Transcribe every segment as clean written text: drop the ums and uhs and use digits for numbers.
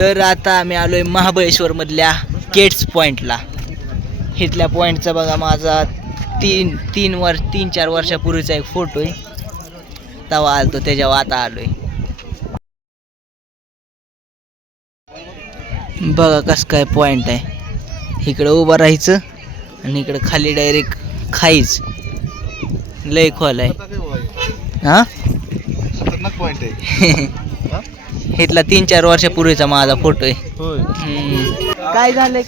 तर आता आम्ही आलोय महाबळेश्वर मधल्या केट्स पॉइंटला. इथल्या पॉइंटचा बघा माझा 3-4 वर्षापूर्वीचा एक फोटो आहे. तेव्हा आलतो त्याच्यावर आता आलोय. बघा कसं काय पॉइंट आहे. इकडं उभं राहायचं आणि इकडं खाली डायरेक्ट खाईच. लय खोल आहे. हा पॉइंट आहे. इथला 3-4 वर्षापूर्वीचा माझा फोटो आहे. काय झालंय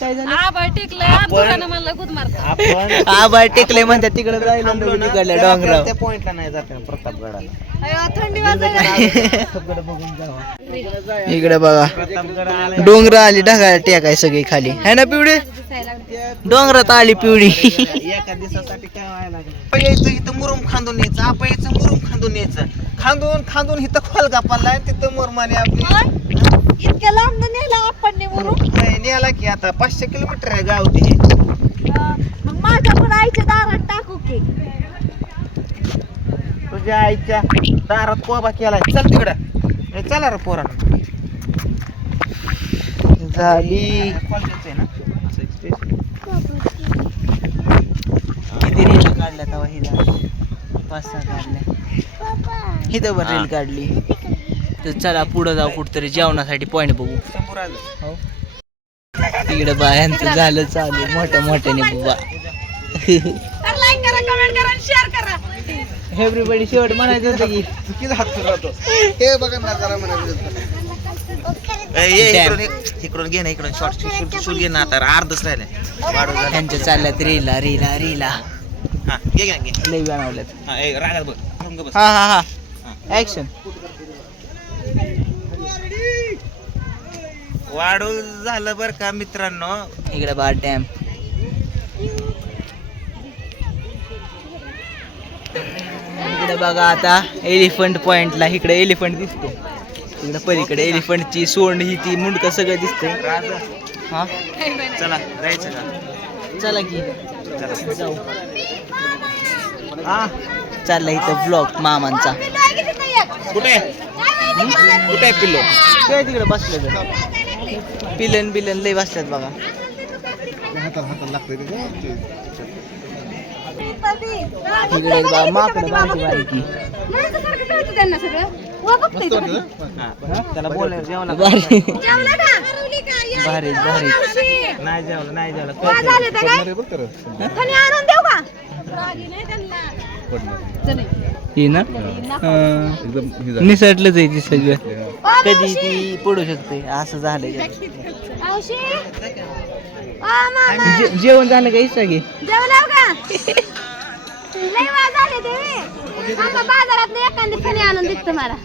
आबाळ टेकलंय म्हणतात तिकडे जायला डोंगराव. त्या पॉइंटला नाही जात प्रतापगडाला. इकडे बघा डोंगर आली ढगाला टेकाय सगळी खाली है ना पिवडी. डोंगरात आली पिवडी. एका दिवसासाठी काय व्हायला लागलं. यायचं इथं मुरुम खांदून यायचं. आपण यायचं मुरुम खांदून यायचं. खांदून इथं खोलगा पडलाय तिथं मुरमाने आपली इतक्या लांब नेला आपण नेला की आता 500 किलोमीटर आहे गाव ते. मग माझ्या पण आईच्या दारात टाकू की. तुझ्या आईच्या दारात कोबा केलाय. चल तिकडं चला रे पोरा झाली. किती रील काढल्या तेव्हा हिला 5-6 काढल्या. इथं पण रील काढली. तर चला पुढं जाऊ कुठतरी जेवणासाठी पॉइंट बघू. हो तिकडे बायांचं झालं चालू मोठ्याने बाबा. लाईक करा, कमेंट करा, शेअर करा. एव्हरीबडी शेवट म्हणायचं होतं की हे बघा ना जरा म्हणायचं इकडून घे ना. इकडून शॉर्ट घे ना. आता अर्धच राहिलंय. त्यांच्या चालल्यात रीला हा घे लई बनवल्यात. रागात बघ. हा ऍक्शन. वाढू झालं बर का मित्रांनो. इकडे बा डॅम. इकडे बघा आता एलिफंट पॉइंटला. इकडे एलिफंट दिसतो. इकडे पलीकडे एलिफंटची सोंड ही ती मुंडकं सगळं दिसतंय. हा चला जायचं का. चला की जाऊ. हा चालला इथं ब्लॉग मामांचा. कुठे पिल्लो काय तिकडे बसले पिलन लय बसल्यात बघा. इकडे माकडं बारकी त्याला बोलायला जेवला भारी नाही जेवलं ही ना निसटलंच आहे ती सगळं. कधी ती पडू शकते असं झालंय. जेवण झालं का इच्छा घे. बाजारात एखादी फणी आणून देत मला.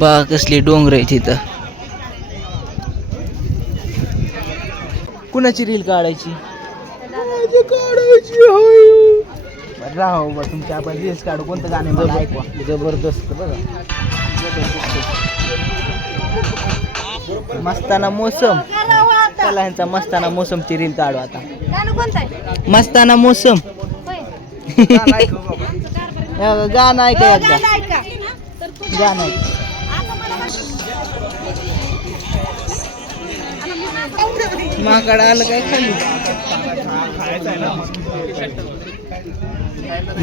बा कसली डोंगर आहे तिथं. कुणाची रील काढायची राहो बा तुमच्या. आपण रील्स काढू. कोणतं गाणे मला ऐकवा. जबरदस्त बघा. मस्ताना मोसम. चला ह्यांचा मस्ताना मोसमची रील काढू आता. गाणं कोणतं आहे? मस्ताना मोसम. गाणं ऐका एकदा. गाणं ऐका. गाणं ऐक. माकड आलं काय खाली.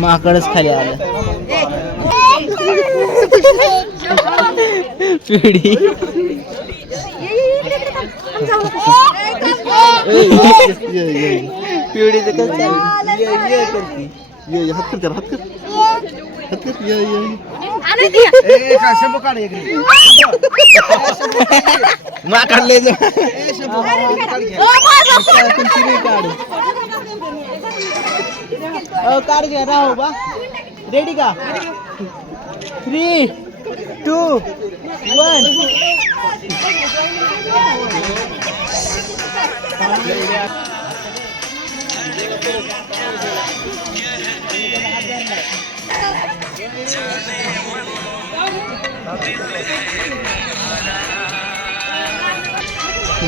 माकडच खाली आलं. पिढी पिवडीचं कसं माकडले काढ घ्या. राहू बा. रेडी का. 3, 2, 1.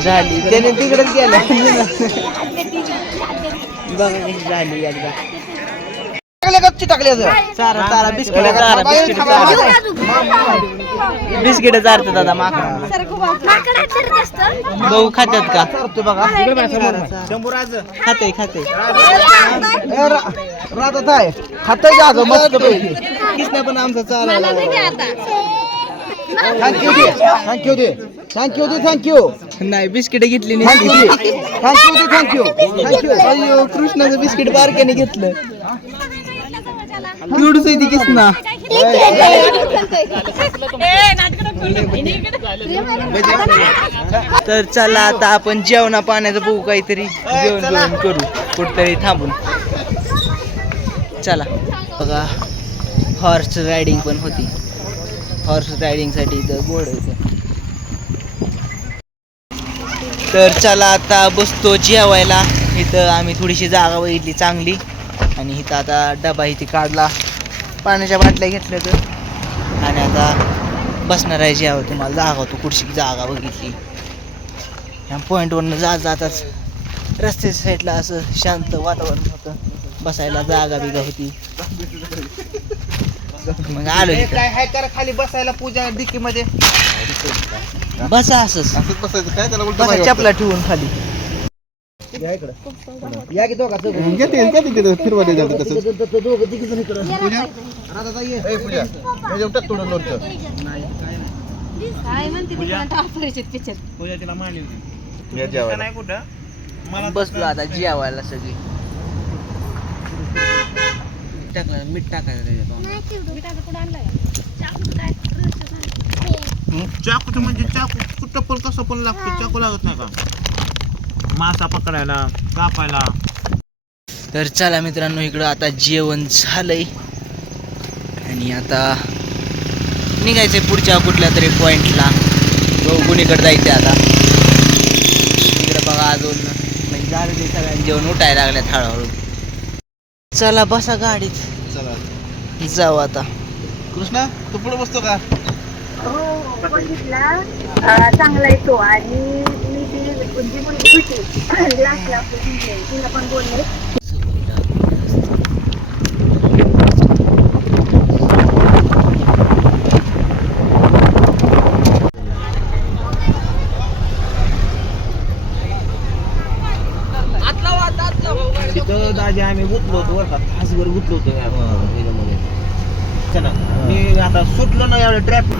झाली. त्याने तिकडेच गेला. बघा कशी झाली एकदा. गच्ची टाकल्याचं चारा चारा बिस्किट चारा बिस्किट चारतात दादा माकडा बघू खात्यात का शंभूराज खाते खाते राहतात आहे खातंय का गं मस्त पैकी किसना पण आमचा चारा थँक्यू दे थँक्यू दे थँक्यू दे थँक्यू नाही बिस्किट घेतली थँक्यू नाही दे थँक्यू दे थँक्यू थँक्यू अय्यो कृष्णाचं बिस्किट बारक्याने घेतलं केवढंच आहे ती किसना तर चला आता आपण जेवणा पाण्याचं बघू काहीतरी जेवण जेवण करू कुठतरी थांबून चला बघा हॉर्स रायडिंग पण होती हॉर्स रायडिंगसाठी इथं गोड होतं तर चला आता बसतो जेवायला इथं आम्ही थोडीशी जागा बघितली चांगली आणि इथं आता डबा इथे काढला पाण्याच्या बाटल्या घेतल्या तर आणि आता बसणार आहे जेव्हा तुम्हाला जागा होतो कुठची जागा बघितली ह्या पॉईंटवरनं जाताच रस्त्याच्या साईडला असं शांत वातावरण होतं बसायला जागा बिगा होती मग आलो इथं. काय हाय करा खाली बसायला पूजा डिक्की मध्ये बसा असंच बसायचं काय त्याला बसा चपला ठेवून खाली या की दोघा फिरवायला जातं बसलो आता जेवायला सगळी टाकलं मीठ टाकायचं चाकू म्हणजे चाकू टप्पल कसं पण लागतो चाकू लागत नाही का मासा पकडायला कापायला. तर चला मित्रांनो इकडं आता जेवण झालंय आणि आता निघायचंय पुढच्या कुठल्या तरी पॉइंटला कुणीकडे जायचंय आता इकडे बघा अजून म्हणजे झालेली सगळ्यांनी जेवण उठायला लागल्यात हळूहळू चला बसा गाडीत चला जाऊ आता कृष्णा तू पुढे बसतो का हो बघितला चांगला आहे तो आणि मी ती जी मुलगी होती लास्टला तिला पण बोलले तिथं दाजी आम्ही गुतलो होतो बरं का तासभर गुतलो होतो ह्याच्यामध्ये चला मी आता सुटलो ना एवढं ट्रॅफिक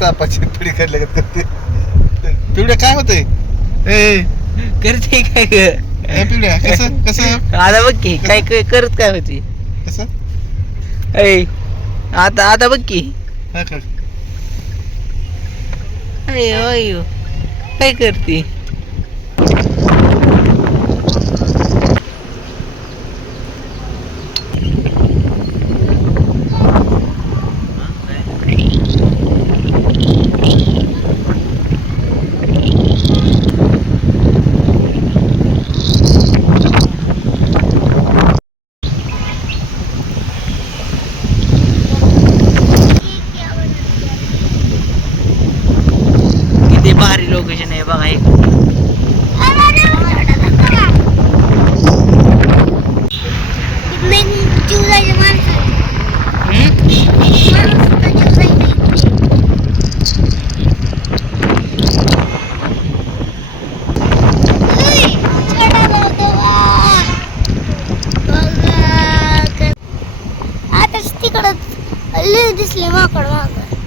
तापाची पिढी काढल्या करते पिवड्या काय होतंय ए करते काय पिवड्या कसं कसं आता बघ की काय काय करत काय होती कसं ऐ आता आता बघ की काय कर अयो अयो काय करते किती भारी लोकेशन आहे बघा एक तिकडं दिसले माकड माकड